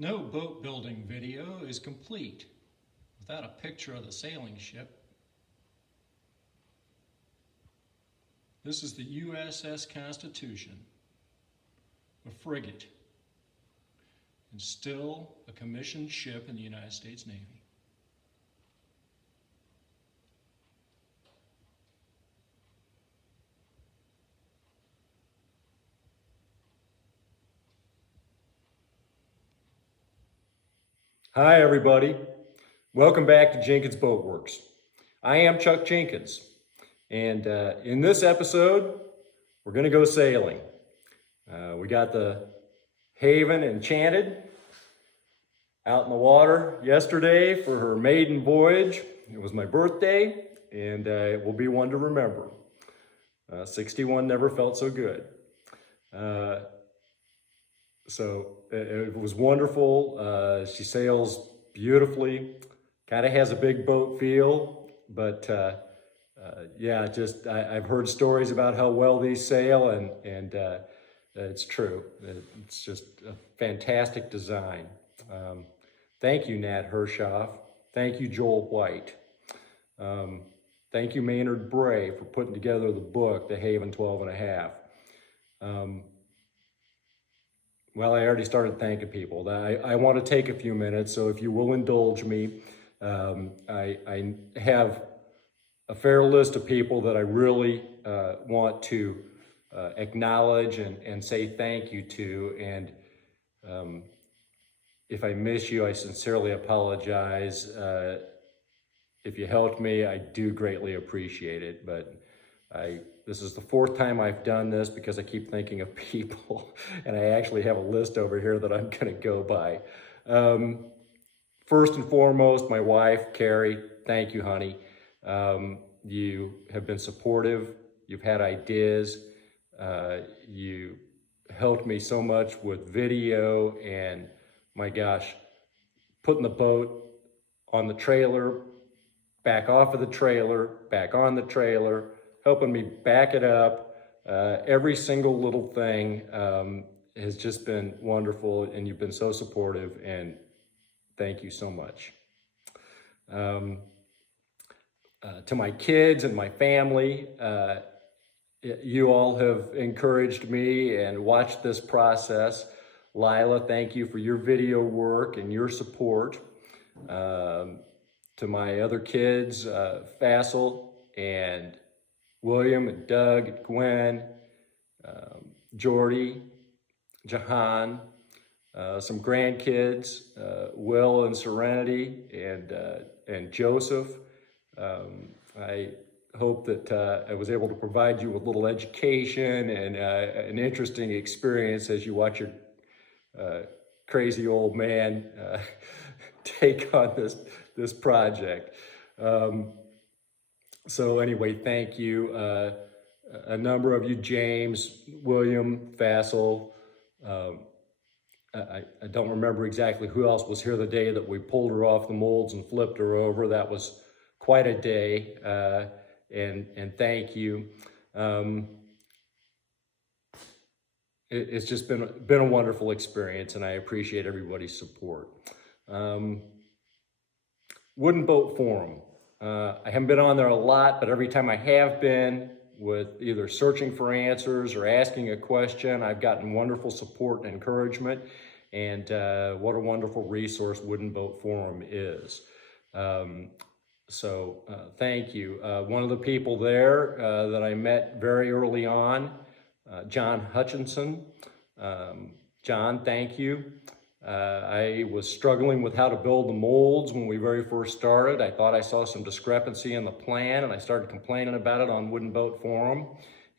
No boat building video is complete without a picture of the sailing ship. This is the USS Constitution, a frigate, and still a commissioned ship in the United States Navy. Hi everybody, welcome back to Jenkins Boat Works. I am Chuck Jenkins, and in this episode we're going to go sailing. We got the Haven Enchanted out in the water yesterday for her maiden voyage. It was my birthday, and it will be one to remember. 61 never felt so good. So it was wonderful. She sails beautifully, kind of has a big boat feel, but yeah, I've heard stories about how well these sail, and it's true. It's just a fantastic design. Thank you, Nat Hershoff. Thank you, Joel White. Thank you, Maynard Bray, for putting together the book, The Haven 12 and a Half. Well, I already started thanking people. I want to take a few minutes, so if you will indulge me, I have a fair list of people that I really want to acknowledge and say thank you to, and if I miss you, I sincerely apologize. If you helped me, I do greatly appreciate it, but this is the fourth time I've done this because I keep thinking of people, and I actually have a list over here that I'm gonna go by. First and foremost, my wife, Carrie, thank you, honey. You have been supportive, you've had ideas, you helped me so much with video, and my gosh, putting the boat on the trailer, back off of the trailer, back on the trailer, helping me back it up. Every single little thing has just been wonderful, and you've been so supportive, and thank you so much. To my kids and my family, you all have encouraged me and watched this process. Lila, thank you for your video work and your support. To my other kids, Fassel and William and Doug and Gwen, Jordy, Jahan, some grandkids, Will and Serenity, and Joseph. I hope that I was able to provide you with a little education and an interesting experience as you watch your crazy old man take on this project. So anyway, thank you. A number of you, James, William, Fassel. I don't remember exactly who else was here the day that we pulled her off the molds and flipped her over. That was quite a day, and thank you. It's just been a wonderful experience, and I appreciate everybody's support. WoodenBoat Forum. I haven't been on there a lot, but every time I have been, with either searching for answers or asking a question, I've gotten wonderful support and encouragement, and what a wonderful resource WoodenBoat Forum is. So thank you. One of the people there that I met very early on, John Hutchinson. John, thank you. I was struggling with how to build the molds when we very first started. I thought I saw some discrepancy in the plan, and I started complaining about it on WoodenBoat Forum.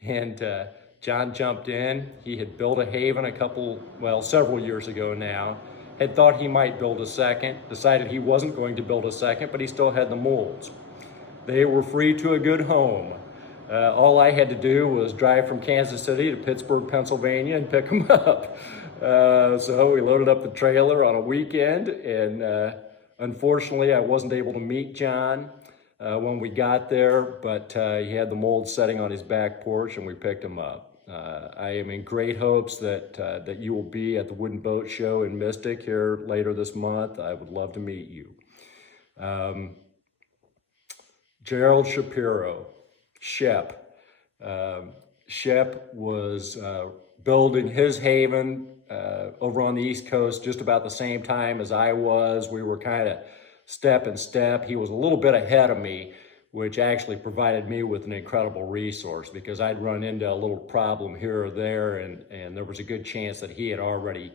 And John jumped in. He had built a Haven several years ago now. Had thought he might build a second, decided he wasn't going to build a second, but he still had the molds. They were free to a good home. All I had to do was drive from Kansas City to Pittsburgh, Pennsylvania, and pick them up. So we loaded up the trailer on a weekend, and unfortunately I wasn't able to meet John when we got there, but he had the molds setting on his back porch, and we picked him up. I am in great hopes that you will be at the Wooden Boat Show in Mystic here later this month. I would love to meet you. Gerald Shapiro, Shep. Shep was building his haven over on the East Coast just about the same time as I was. We were kind of step in step. He was a little bit ahead of me, which actually provided me with an incredible resource because I'd run into a little problem here or there, and there was a good chance that he had already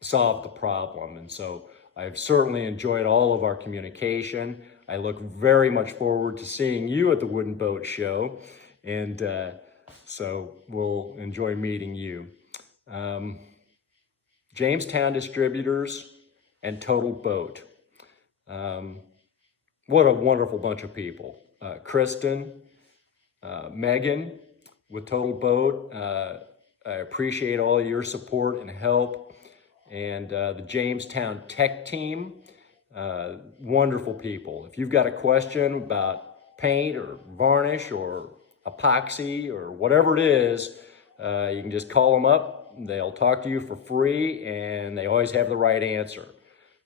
solved the problem. And so I've certainly enjoyed all of our communication. I look very much forward to seeing you at the Wooden Boat Show, and so we'll enjoy meeting you. Jamestown Distributors and Total Boat. What a wonderful bunch of people. Christen, Maiden with Total Boat. I appreciate all your support and help. And the Jamestown Tech Team, wonderful people. If you've got a question about paint or varnish or epoxy or whatever it is, you can just call them up. They'll talk to you for free, and they always have the right answer.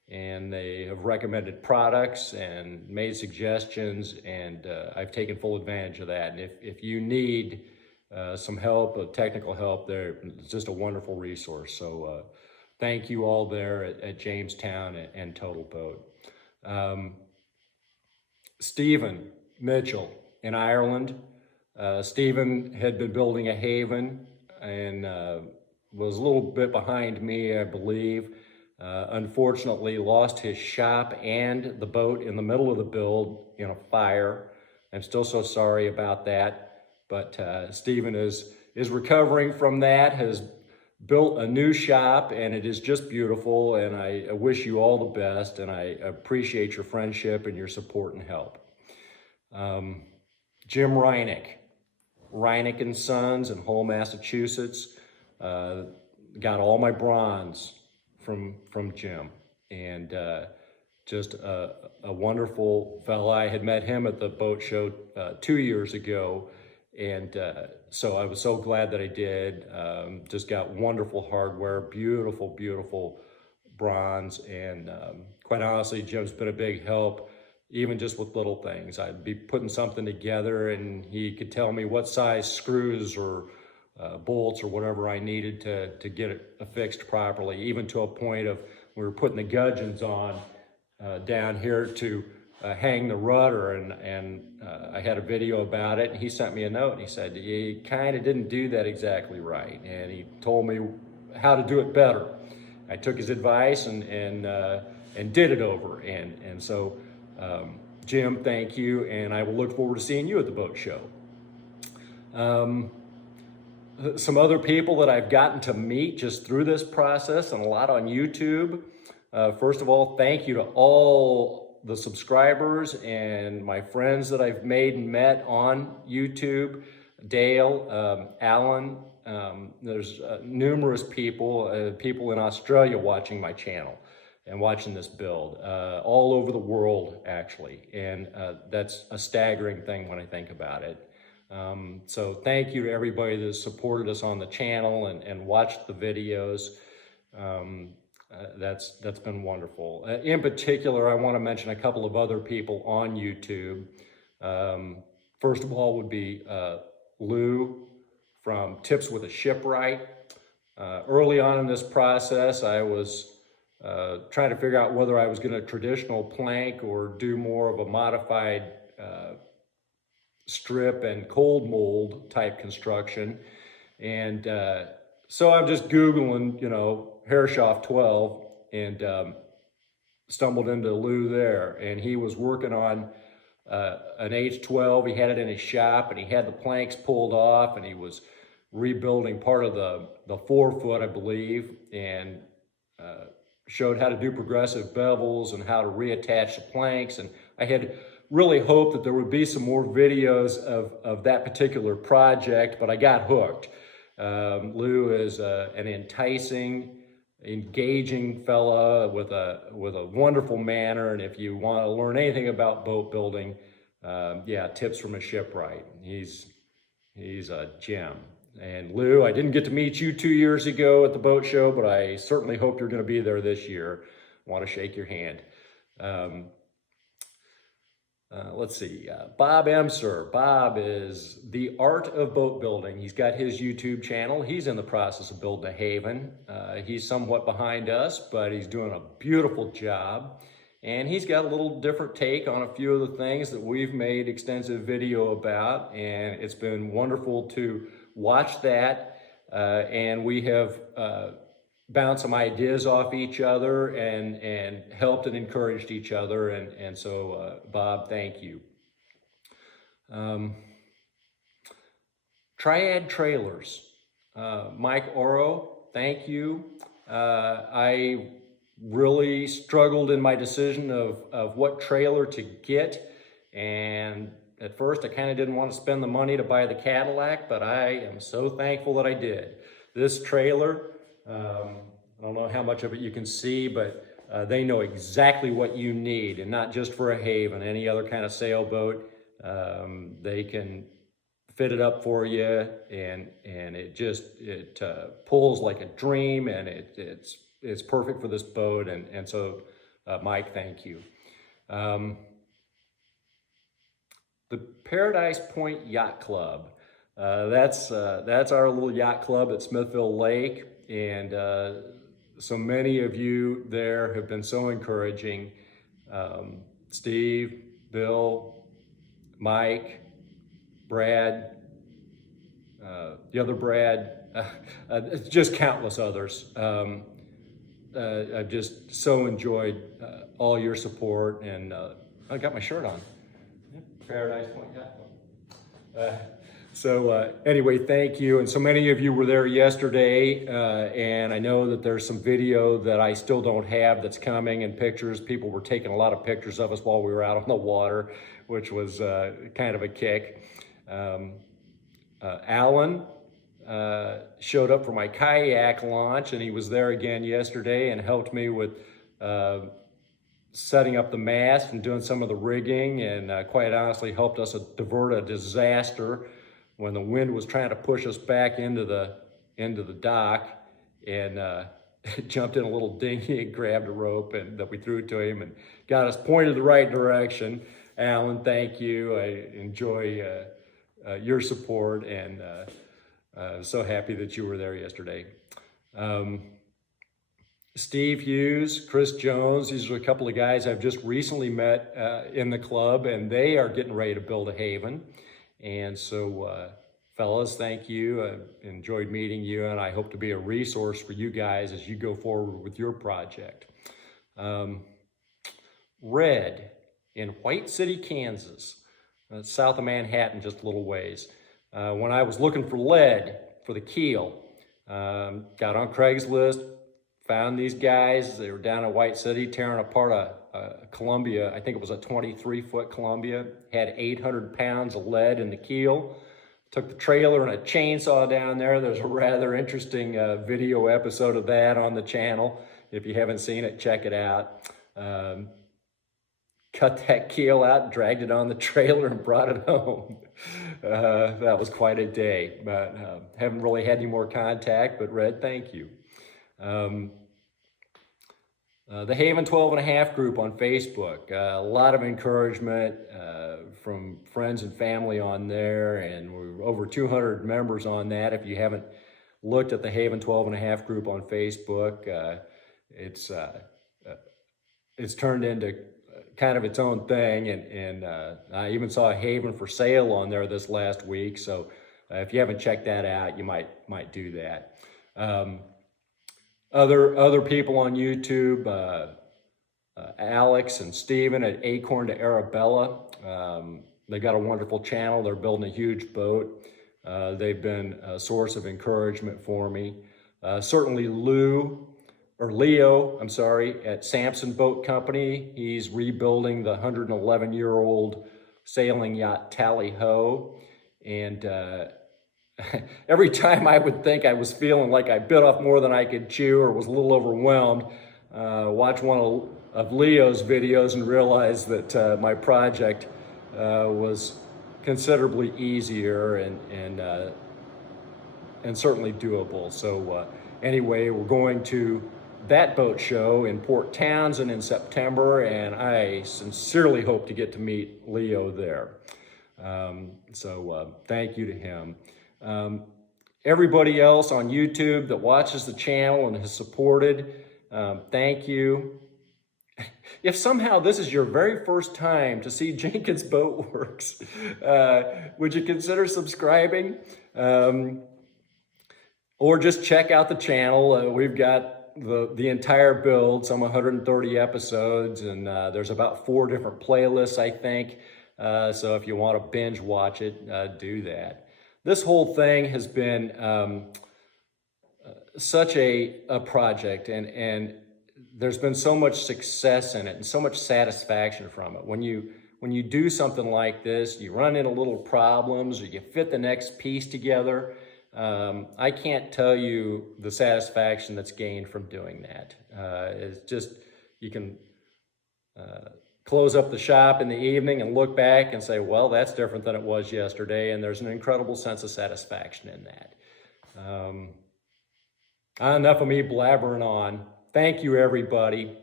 And they have recommended products and made suggestions, and I've taken full advantage of that. And if you need some help, technical help, it's just a wonderful resource. So thank you all there at Jamestown and Total Boat. Stephen Mitchell in Ireland. Stephen had been building a haven and was a little bit behind me, I believe. Unfortunately lost his shop and the boat in the middle of the build in a fire. I'm still so sorry about that, but Stephen is recovering from that, has built a new shop, and it is just beautiful, and I wish you all the best, and I appreciate your friendship and your support and help. Jim Reinick and Sons in Hull, Massachusetts. Got all my bronze from Jim, and just a wonderful fella. I had met him at the boat show 2 years ago, and so I was so glad that I did. Just got wonderful hardware, beautiful bronze, and quite honestly, Jim's been a big help, even just with little things. I'd be putting something together, and he could tell me what size screws or bolts or whatever I needed to get it affixed properly, even to a point of we were putting the gudgeons on down here to hang the rudder, and I had a video about it, and he sent me a note, and he said, you kind of didn't do that exactly right, and he told me how to do it better. I took his advice and did it over, and so Jim, thank you, and I will look forward to seeing you at the boat show. Some other people that I've gotten to meet just through this process, and a lot on YouTube. First of all, thank you to all the subscribers and my friends that I've made and met on YouTube. Dale, Alan, there's numerous people, people in Australia watching my channel and watching this build, all over the world actually. And that's a staggering thing when I think about it. So thank you to everybody that supported us on the channel and watched the videos. That's been wonderful. In particular, I want to mention a couple of other people on YouTube. First of all would be Lou from Tips with a Shipwright. Early on in this process, I was trying to figure out whether I was going to traditional plank or do more of a modified strip and cold mold type construction. And so I'm just Googling, Herreshoff 12, and stumbled into Lou there. And he was working on an H12. He had it in his shop, and he had the planks pulled off, and he was rebuilding part of the forefoot, I believe, and showed how to do progressive bevels and how to reattach the planks. And I had really hoped that there would be some more videos of that particular project, but I got hooked. Lou is an enticing, engaging fella with a wonderful manner, and if you want to learn anything about boat building, Tips from a Shipwright. He's a gem. And Lou, I didn't get to meet you 2 years ago at the boat show, but I certainly hope you're going to be there this year. I want to shake your hand. Let's see, Bob Emser. Bob is The Art of Boat Building. He's got his YouTube channel. He's in the process of building a haven. He's somewhat behind us, but he's doing a beautiful job. And he's got a little different take on a few of the things that we've made extensive video about. And it's been wonderful to watch that. And we have bounced some ideas off each other and helped and encouraged each other. And so, Bob, thank you. Triad Trailers. Mike Oro, thank you. I really struggled in my decision of what trailer to get. And at first, I kind of didn't want to spend the money to buy the Cadillac, but I am so thankful that I did. This trailer, I don't know how much of it you can see, but they know exactly what you need, and not just for a haven, any other kind of sailboat. They can fit it up for you, and it pulls like a dream, and it's perfect for this boat. And so, Mike, thank you. The Paradise Point Yacht Club. That's our little yacht club at Smithville Lake, and so many of you there have been so encouraging. Steve, Bill, Mike, Brad, the other Brad, just countless others. I've just so enjoyed all your support, and I got my shirt on. Paradise Point Yacht Club. So anyway, thank you. And so many of you were there yesterday, and I know that there's some video that I still don't have that's coming, and pictures. People were taking a lot of pictures of us while we were out on the water, which was kind of a kick. Alan showed up for my kayak launch, and he was there again yesterday and helped me with setting up the mast and doing some of the rigging, and quite honestly helped us divert a disaster when the wind was trying to push us back into the dock, and jumped in a little dinghy and grabbed a rope and that we threw to him and got us pointed the right direction. Alan, thank you. I enjoy your support, and so happy that you were there yesterday. Steve Hughes, Chris Jones, these are a couple of guys I've just recently met in the club, and they are getting ready to build a haven. And so, fellas, thank you. I enjoyed meeting you, and I hope to be a resource for you guys as you go forward with your project. Red in White City, Kansas, south of Manhattan, just a little ways. When I was looking for lead for the keel, got on Craigslist, found these guys. They were down at White City tearing apart a Columbia. I think it was a 23-foot Columbia. Had 800 pounds of lead in the keel. Took the trailer and a chainsaw down there. There's a rather interesting video episode of that on the channel. If you haven't seen it, check it out. Cut that keel out, dragged it on the trailer, and brought it home. That was quite a day, but haven't really had any more contact, but Red, thank you. The Haven 12 and a half group on Facebook, a lot of encouragement from friends and family on there, and we're over 200 members on that. If you haven't looked at the Haven 12 and a half group on Facebook, it's turned into kind of its own thing, and I even saw a Haven for sale on there this last week, so if you haven't checked that out, you might do that. Other people on YouTube, Alex and Steven at Acorn to Arabella, they got a wonderful channel. They're building a huge boat. They've been a source of encouragement for me. Certainly Leo, at Sampson Boat Company. He's rebuilding the 111-year-old sailing yacht Tally Ho, and every time I would think I was feeling like I bit off more than I could chew or was a little overwhelmed, watch one of Leo's videos and realize that my project was considerably easier, and and certainly doable. So anyway, we're going to that boat show in Port Townsend in September, and I sincerely hope to get to meet Leo there. So thank you to him. Everybody else on YouTube that watches the channel and has supported, thank you. If somehow this is your very first time to see Jenkins Boat Works, would you consider subscribing? Or just check out the channel. We've got the entire build, some 130 episodes, and there's about 4 different playlists, I think. So if you want to binge watch it, do that. This whole thing has been such a project, and there's been so much success in it and so much satisfaction from it. When you do something like this, you run into little problems or you fit the next piece together. I can't tell you the satisfaction that's gained from doing that. It's just, you can close up the shop in the evening and look back and say, well, that's different than it was yesterday. And there's an incredible sense of satisfaction in that. Enough of me blabbering on. Thank you, everybody.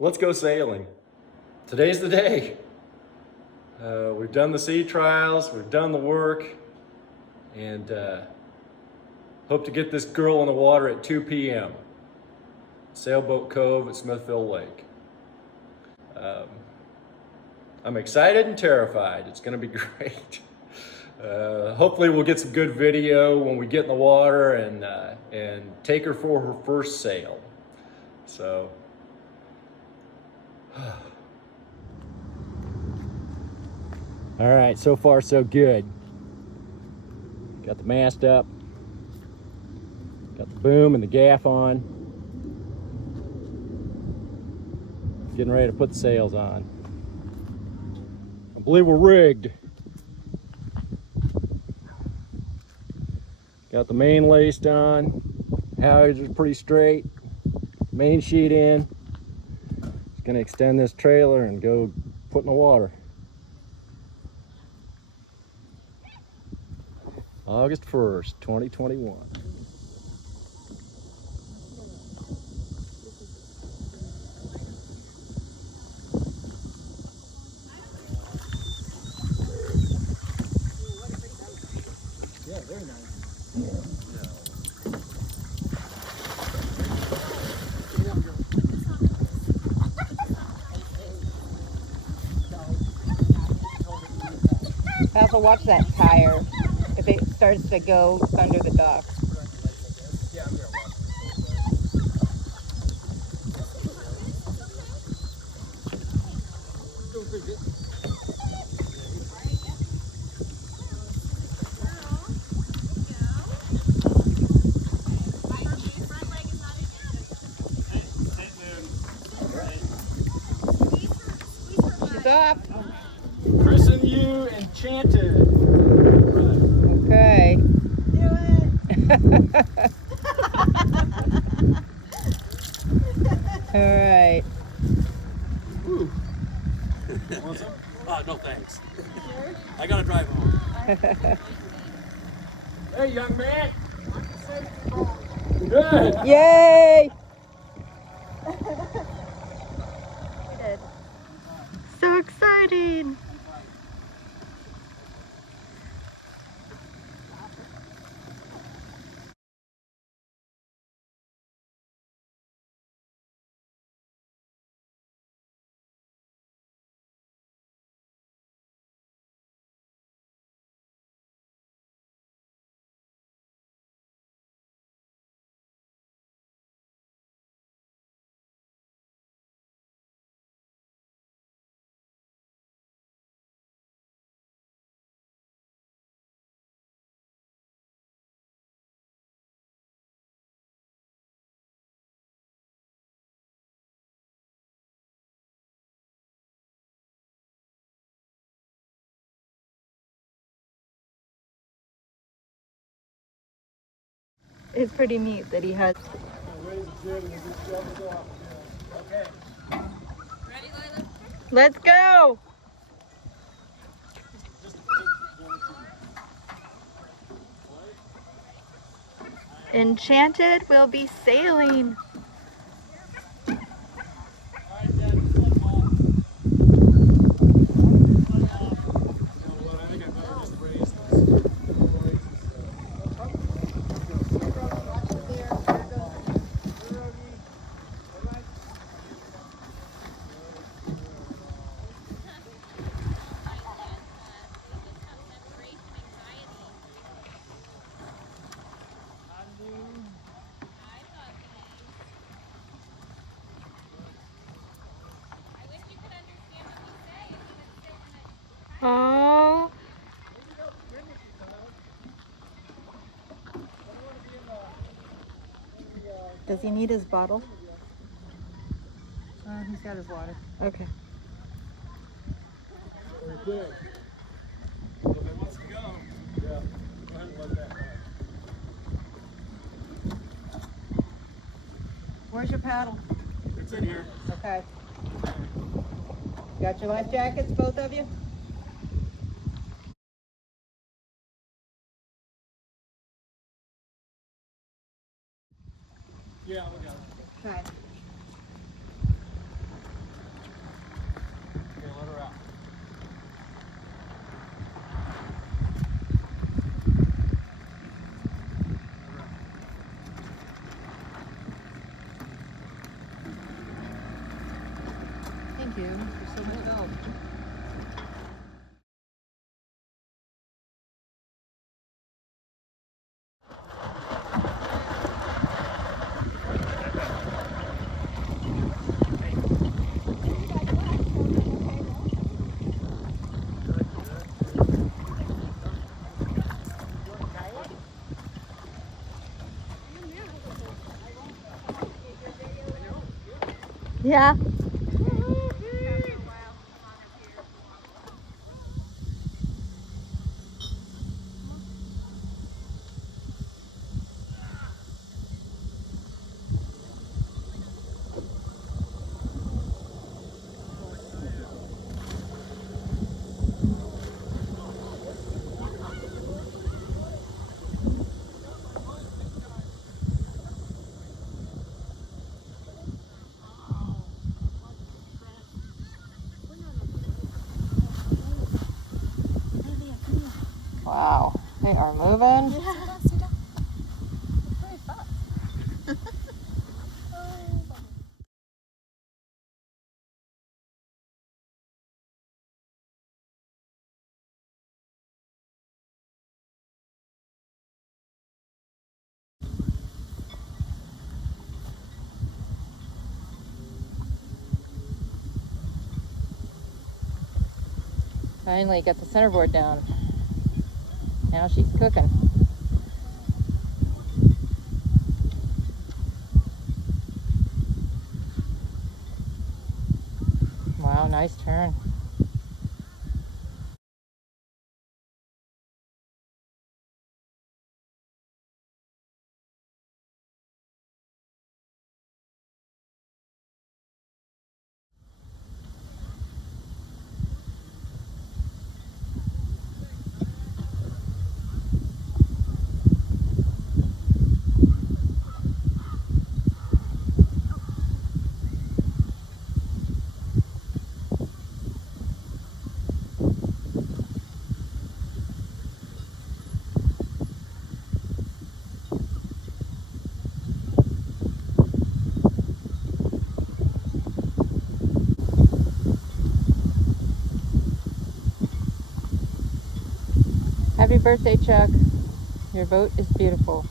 Let's go sailing. Today's the day. We've done the sea trials, we've done the work, and hope to get this girl in the water at 2 p.m. Sailboat Cove at Smithville Lake. I'm excited and terrified. It's gonna be great. Hopefully we'll get some good video when we get in the water and take her for her first sail. So, all right, so far so good. Got the mast up, got the boom and the gaff on. Getting ready to put the sails on. I believe we're rigged. Got the main laced on, halyards are pretty straight, main sheet in. Just gonna extend this trailer and go put in the water. August 1st, 2021. Yeah, very nice. I also watch that tire if it starts to go under the dock. She's up. Christen you Enchanted. Okay. Do it. All right. Woo. Want some? No thanks. I gotta drive home. Hey, young man. Good. Yay! We did. So exciting. It's pretty neat that he has. Let's go! Enchanted will be sailing. Oh. Does he need his bottle? He's got his water. Okay. Very good. Well, if it wants to go, yeah, go ahead and let that go. Where's your paddle? It's in here. Okay. Got your life jackets, both of you? Yeah, we got it. Okay. Okay, let her out. Thank you. You're so much help. Yeah. Wow. They are moving. Finally got the centerboard down. Now she's cooking. Wow, nice turn. Happy birthday, Chuck. Your boat is beautiful.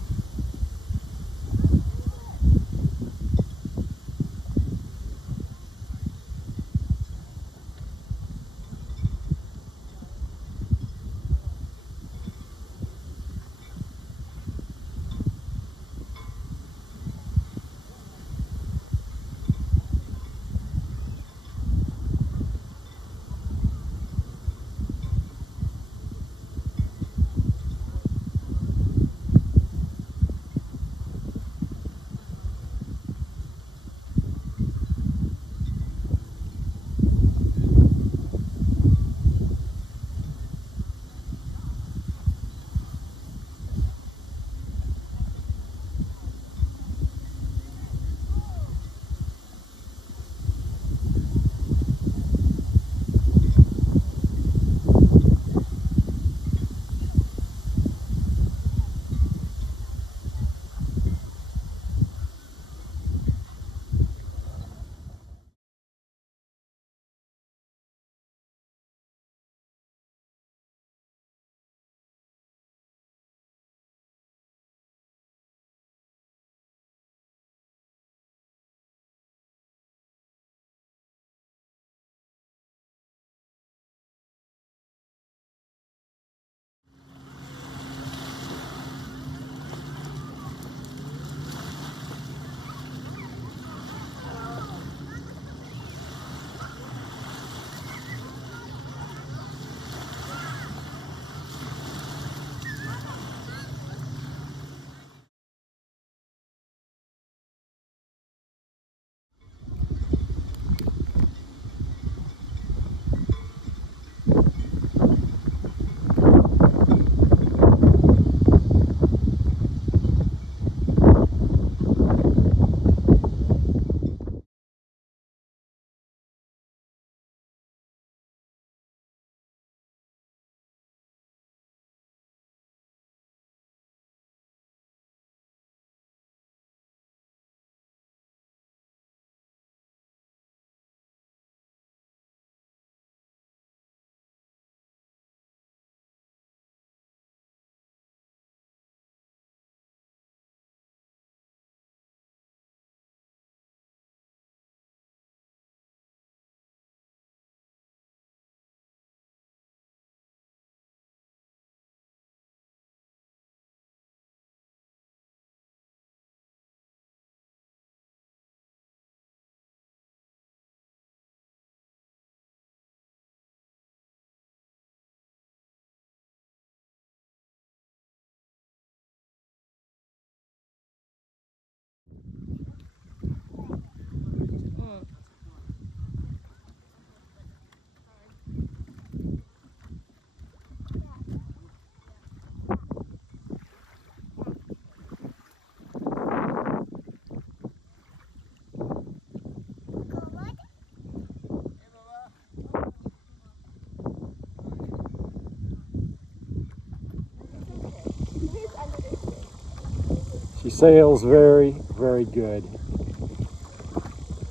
sails very, very good.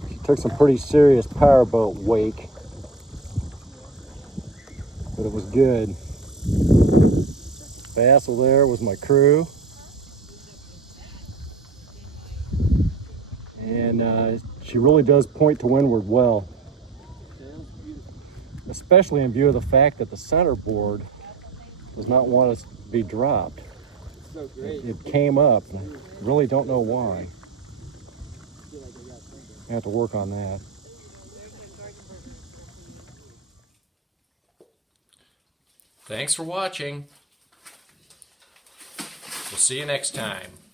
She took some pretty serious powerboat wake, but it was good. Bassel there was my crew. And she really does point to windward well, especially in view of the fact that the centerboard does not want us to be dropped. It came up, and I really don't know why. I have to work on that. Thanks for watching. We'll see you next time.